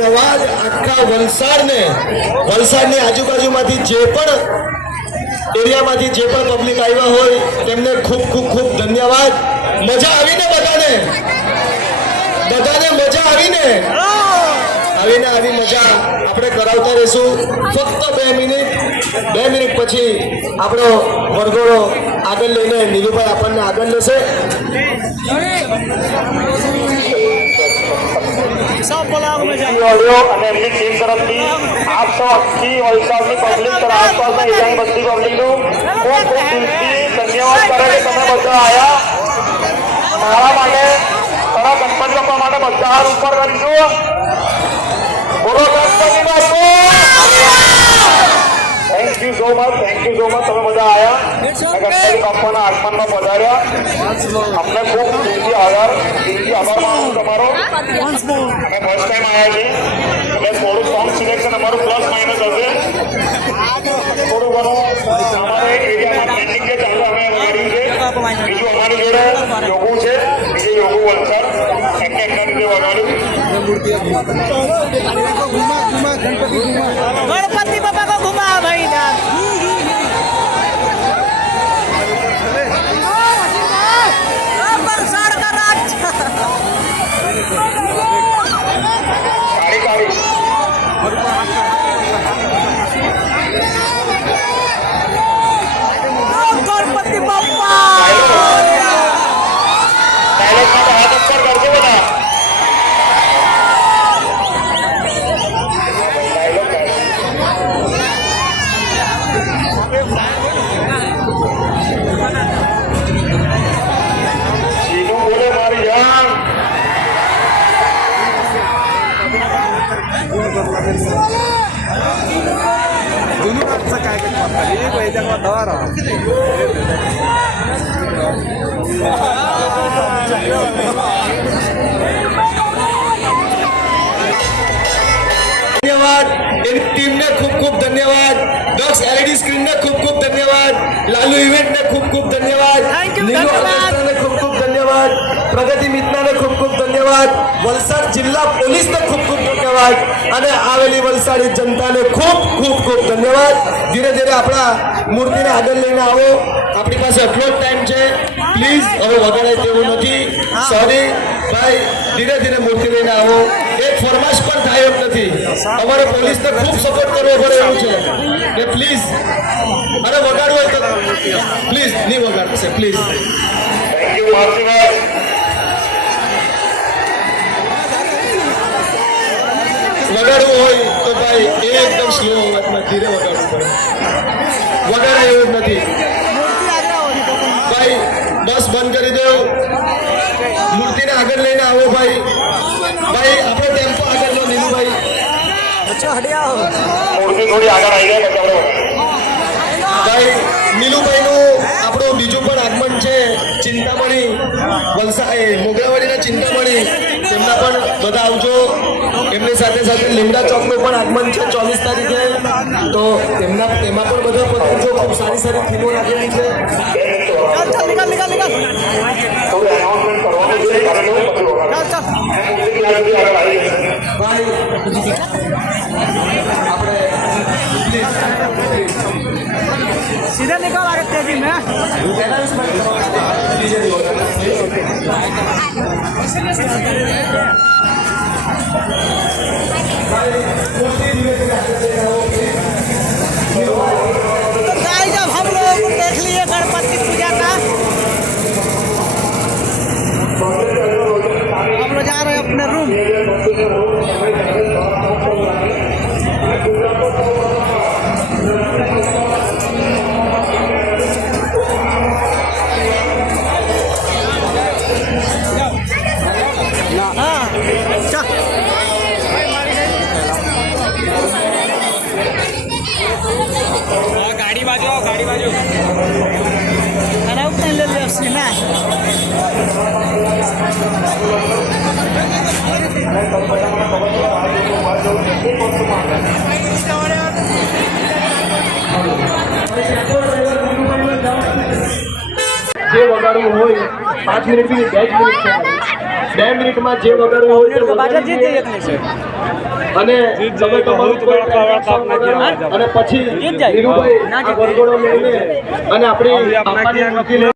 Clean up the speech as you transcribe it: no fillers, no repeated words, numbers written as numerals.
અવાજ આખા વલસાડની આજુબાજુમાંથી જે પણ એરિયામાંથી જે પણ પબ્લિક આવ્યા હોય તેમને ખૂબ ખૂબ ખૂબ ધન્યવાદ. મજા આવીને બધાને મજા આવીને આવી મજા આપણે કરાવતા રહીશું. ફક્ત 2 મિનિટ પછી આપણો વરઘોડો આગળ લઈને નીલુભાઈ આપણને આગળ લેશે. ऑडियो અને એમની ટીમ તરફથી આપ સૌ આખી વલસાડની પબ્લિક તરફ આસપાસના એરિયાની બધી પબ્લિકનું ખૂબ ખૂબ દિલથી ધન્યવાદ કરે કે તમે બધા આવ્યા. મારા માટે તારા ગણપતિ બાપા માટે બધા હાથ ઉપર કરીશું. બોલો ગણપતિ બાપા. થેન્ક યુ સો મચ તમે બધા આવ્યા. ગણપતિ બાપાના આગમનમાં પધાર્યા. અમને ખૂબ દિલથી આભાર માનું તમારો. અમે ફર્સ્ટ ટાઈમ આવ્યા છીએ એટલે થોડું સોંગ સિલેક્શન અમારું પ્લસ માઇનસ હશે. થોડું ઘણું અમારે એરિયામાં ટ્રેન્ડિંગ જે ચાલુ અમે વગાડ્યું છે. બીજું અમારી જોડે યોગુ છે, બીજું યોગુ વલસાડ એમને એમના રીતે વગાડ્યું. गणपति बाबा को घुमा भाई ना बरसात का राज गणपति बापा हाथ ऊपर कर दो ना. ધન્યવાદ એની ટીમને ખૂબ ખૂબ ધન્યવાદ. દક્ષ LED સ્ક્રીનને ખૂબ ખૂબ ધન્યવાદ. લાલુ ઇવેન્ટને ખૂબ ખૂબ ધન્યવાદ. નીલુ ઓર્કેસ્ટ્રાને ખૂબ ખૂબ ધન્યવાદ. પ્રગતિ મિત્રને ખૂબ ખૂબ ધન્યવાદ. વલસાડ જિલ્લા પોલીસને ખૂબ ખૂબ ધન્યવાદ અને આવેલી વલસાડી જનતાને ખૂબ ખૂબ ખૂબ ધન્યવાદ. ધીરે ધીરે આપણા મૂર્તિને આગળ લઈને આવો. આપણી પાસે આટલો જ ટાઈમ છે. પ્લીઝ હવે વગાડાય તેવું નથી. સોરી ભાઈ, ધીરે ધીરે મૂર્તિ લઈને આવો. એક ફરમાશ પણ થાય એમ નથી. અમારે પોલીસને ખૂબ સપોર્ટ કરવો પડે એવું છે કે પ્લીઝ અરે વગાડવું હોય તો પ્લીઝ નહીં વગાડશે. પ્લીઝ થેન્ક યુ માસીભાઈ. વગાડવું હોય તો ભાઈ એકદમ સ્લો અવાજમાં ધીરે વગાડવું પડે. વગાડાય એવું જ નથી ભાઈ. બસ બંધ કરી દો. મૂર્તિને આગળ લઈને આવો ભાઈ. આપણો ટેમ્પો આગળ લો નીલુભાઈ. મૂર્તિ થોડી આગળ આવી જાય પછી આપણે ભાઈ નીલુભાઈનું આપણું બીજું પણ આગમન છે. ચિંતામણી મોગરાવાડીના ચિંતામણી તેમના પણ બધા આવજો. એમની સાથે સાથે લીમડા ચોકનું પણ આગમન છે 24 તારીખે. તો તેમાં પણ બધા પધારજો. ખૂબ સારી થીમો રાખેલી છે. થોડું એનાઉન્સમેન્ટ કરવાનું છે. ભાઈ આપણે सीधा निकाल आगे तेजी में तो गाइस जब हम लोग देख लिए गणपति पूजा का, हम लोग जा रहे हैं अपने रूम. गाड़ी बाजू अरे उतना ले ले उसने ना જે વગાડવું હોય 5 મિનિટથી 2 જ મિનિટ છે. 2 મિનિટમાં જે વગાડવું હોય તે વગાડી દઈએ. અને તમે તમારું કોઈ song વગાડો અને પછી નીરુભાઈ આ વરઘોડો લઈને અને આપણી બાપાની મૂર્તિ લઈને